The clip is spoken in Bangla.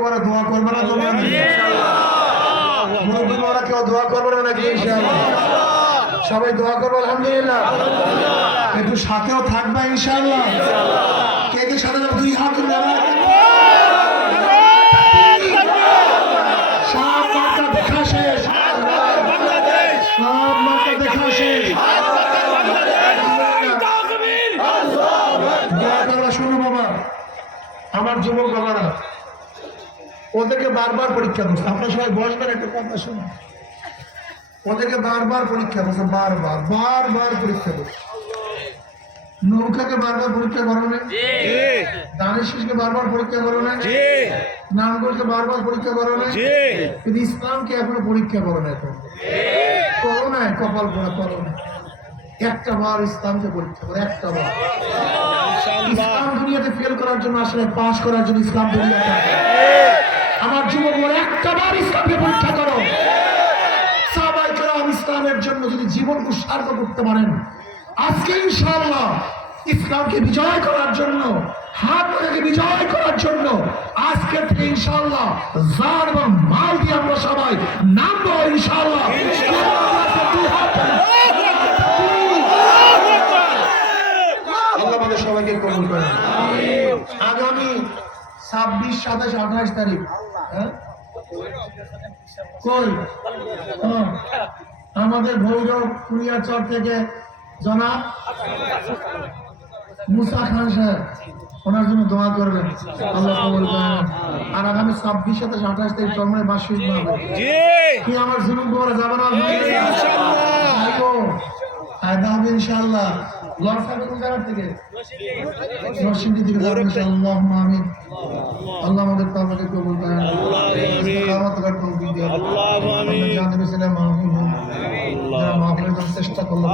ওরা দোয়া করবে না তোমার মুরব্বী ওরা কেউ দোয়া করবে না নাকি ইনশাআল্লাহ সবাই দোয়া করবে আলহামদুলিল্লাহ একটু সাথেও থাকবে ইনশাআল্লাহ কে কে সাথে দুই হাত তুলে সব মার্কা দেখা শেষ সব মার্কা দেখা শেষ শোনো বাবা আমার যুবক বাবারা ওদেরকে বারবার পরীক্ষা করছে আপনার সবাই বসবেন একটা কথা শুনে ওদেরকে বারবার পরীক্ষা করছে বারবার পরীক্ষা করছে নৌকাকে বারবার পরীক্ষা করো না দানের শীষকে বারবার পরীক্ষা করো না নামগলকে বারবার পরীক্ষা করো না কিন্তু ইসলামকে এখনো পরীক্ষা করো না এখন করো না কপাল পড়া করো না একটা বার ইসলামকে পরীক্ষা করো একটা বার ইসলাম দুনিয়াতে ফেল করার জন্য আসলে পাস করার জন্য ইসলাম দুনিয়াতে আমার যুবক একটা বার ইসলামকে পরীক্ষা করো সাহাবায়ে কেরাম ইসলামের জন্য যদি জীবন উৎসর্গ করতে পারেন আজকে ইনশাআল্লাহ ইসলামকে বিজয় করার জন্য হাত থেকে বিজয় করার জন্য আজকে থেকে ইনশাআল্লাহ জান এবং মাল দিয়ে আমরা সবাই নামবো ইনশাআল্লাহ আল্লাহ আমাদের সবাইকে কবুল করেন আগামী 26, 27, 28 তারিখ কই আমাদের ভৈরব কুড়িয়াচর থেকে জনাব মুসা খান সাহেব ওনার জন্য দোয়া করবেন আল্লাহ কবুল করেন আর আগামী 26, 27, 28 তারিখ চরমনের বার্ষিক কি আমার জুনুব বলা যাবে না ইনশাআল্লাহ লর্ড সাহেব কোন জায়গা থেকে নরসিংদী থেকে যাবেন ইনশাআল্লাহ আমিন আল্লাহ আমাদের তওবাকে কবুল করেন ইস্তেকামত করার তৌফিক দিন আল্লাহু আমিন জানেন ছিলাম মাহফিল যারা মাহফিলের চেষ্টা করলাম